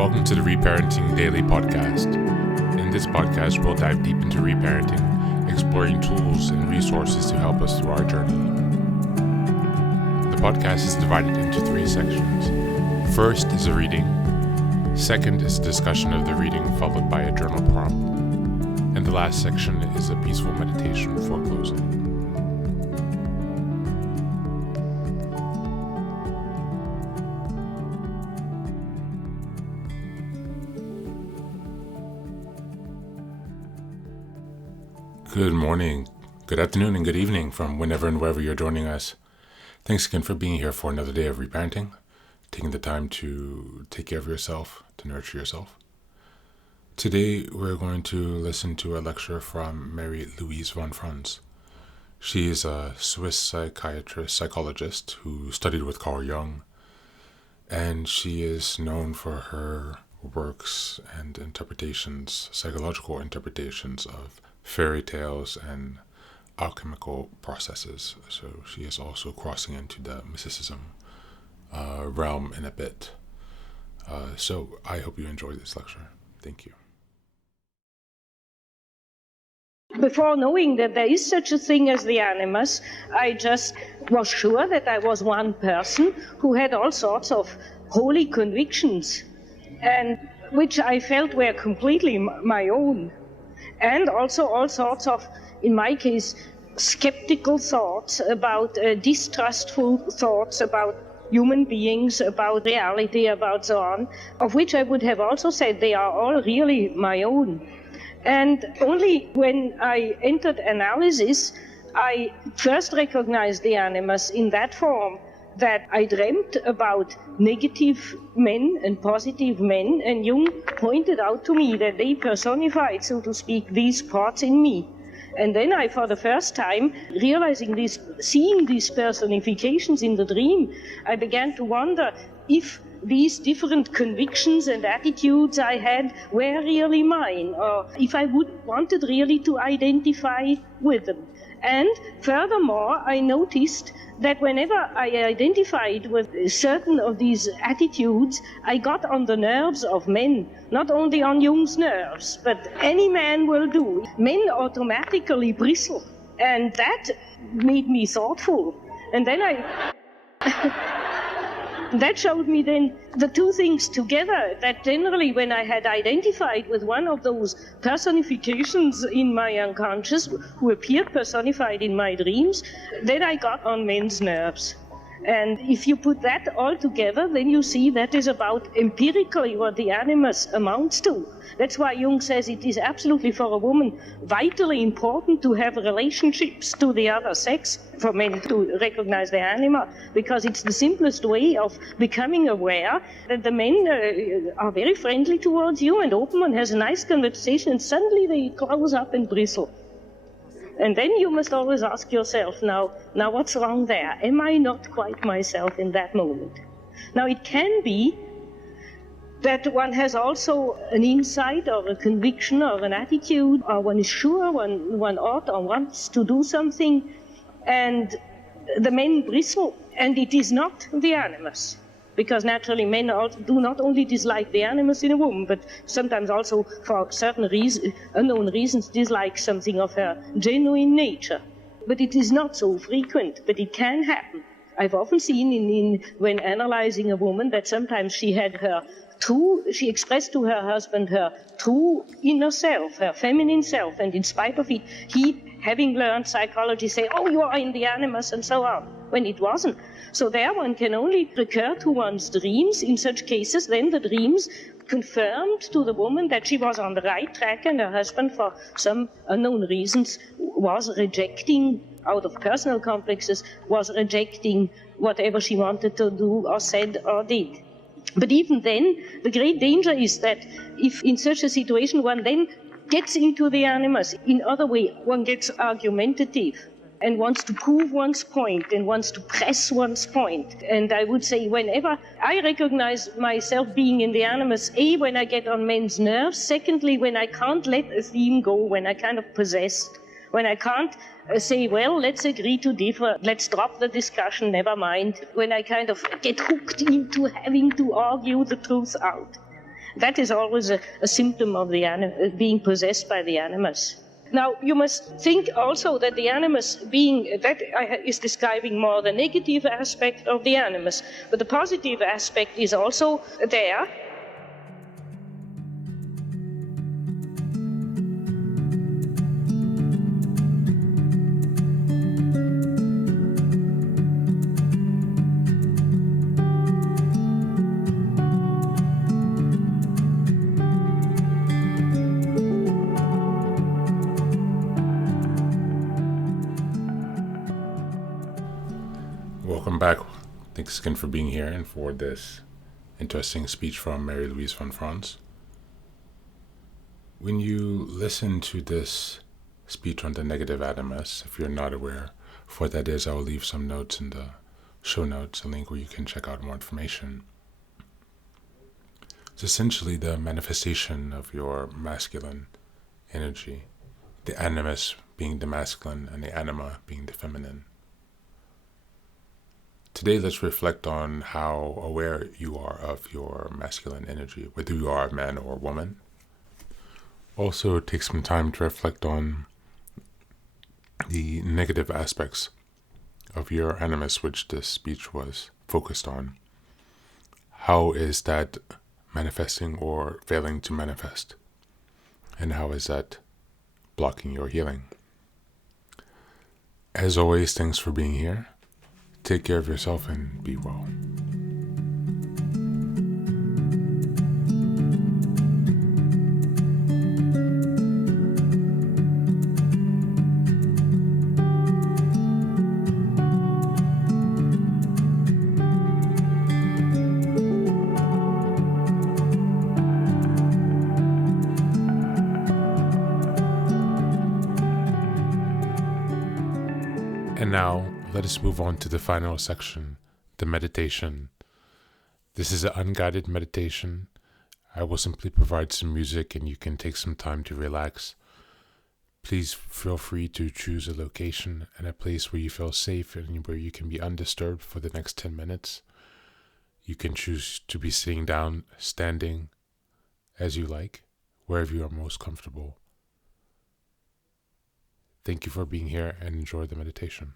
Welcome to the Reparenting Daily podcast. In this podcast, we'll dive deep into reparenting, exploring tools and resources to help us through our journey. The podcast is divided into 3 sections. First is a reading. Second is a discussion of the reading, followed by a journal prompt. And the last section is a peaceful meditation for closing. Good morning, good afternoon, and good evening from whenever and wherever you're joining us. Thanks again for being here for another day of reparenting, taking the time to take care of yourself, to nurture yourself. Today, we're going to listen to a lecture from Marie-Louise von Franz. She is a Swiss psychologist who studied with Carl Jung, and she is known for her works and interpretations, psychological interpretations of fairy tales and alchemical processes. So she is also crossing into the mysticism realm in a bit. So I hope you enjoy this lecture. Thank you. Before knowing that there is such a thing as the Animus, I just was sure that I was one person who had all sorts of holy convictions, and which I felt were completely my own. And also all sorts of, in my case, skeptical thoughts about distrustful thoughts about human beings, about reality, about so on, of which I would have also said they are all really my own. And only when I entered analysis, I first recognized the Animus in that form, that I dreamt about negative men and positive men, and Jung pointed out to me that they personified, so to speak, these parts in me. And then I, for the first time, realizing this, seeing these personifications in the dream, I began to wonder if these different convictions and attitudes I had were really mine, or if I wanted really to identify with them. And furthermore, I noticed that whenever I identified with certain of these attitudes, I got on the nerves of men, not only on Jung's nerves, but any man will do. Men automatically bristle, and that made me thoughtful. And then that showed me then the two things together, that generally when I had identified with one of those personifications in my unconscious, who appeared personified in my dreams, then I got on men's nerves. And if you put that all together, then you see that is about empirically what the Animus amounts to. That's why Jung says it is absolutely for a woman vitally important to have relationships to the other sex, for men to recognize their anima, because it's the simplest way of becoming aware that the men are very friendly towards you and open and has a nice conversation, and suddenly they close up and bristle. And then you must always ask yourself, now what's wrong there? Am I not quite myself in that moment? Now it can be that one has also an insight or a conviction or an attitude, or one is sure one ought or wants to do something, and the men bristle, and it is not the Animus. Because naturally men do not only dislike the Animus in a woman, but sometimes also for certain unknown reasons dislike something of her genuine nature. But it is not so frequent, but it can happen. I've often seen when analyzing a woman that sometimes she expressed to her husband her true inner self, her feminine self, and in spite of it, he, having learned psychology, say, oh, you are in the Animus, and so on, when it wasn't. So there one can only recur to one's dreams. In such cases, then the dreams confirmed to the woman that she was on the right track, and her husband, for some unknown reasons, was rejecting, out of personal complexes, was rejecting whatever she wanted to do or said or did. But even then, the great danger is that if in such a situation one then gets into the Animus, in other way one gets argumentative and wants to prove one's point and wants to press one's point. And I would say whenever I recognize myself being in the Animus, A, when I get on men's nerves, secondly, when I can't let a theme go, when I kind of possessed, when I can't say, well, let's agree to differ, let's drop the discussion, never mind, when I kind of get hooked into having to argue the truth out. That is always a symptom of the being possessed by the animus. Now, you must think also that the animus is describing more the negative aspect of the animus, but the positive aspect is also there. Welcome back. Thanks again for being here and for this interesting speech from Marie-Louise von Franz. When you listen to this speech on the negative animus, if you're not aware of what that is, I will leave some notes in the show notes, a link where you can check out more information. It's essentially the manifestation of your masculine energy, the animus being the masculine and the anima being the feminine. Today, let's reflect on how aware you are of your masculine energy, whether you are a man or a woman. Also, take some time to reflect on the negative aspects of your animus, which this speech was focused on. How is that manifesting or failing to manifest? And how is that blocking your healing? As always, thanks for being here. Take care of yourself and be well. And now, let us move on to the final section, the meditation. This is an unguided meditation. I will simply provide some music and you can take some time to relax. Please feel free to choose a location and a place where you feel safe and where you can be undisturbed for the next 10 minutes. You can choose to be sitting down, standing, as you like, wherever you are most comfortable. Thank you for being here and enjoy the meditation.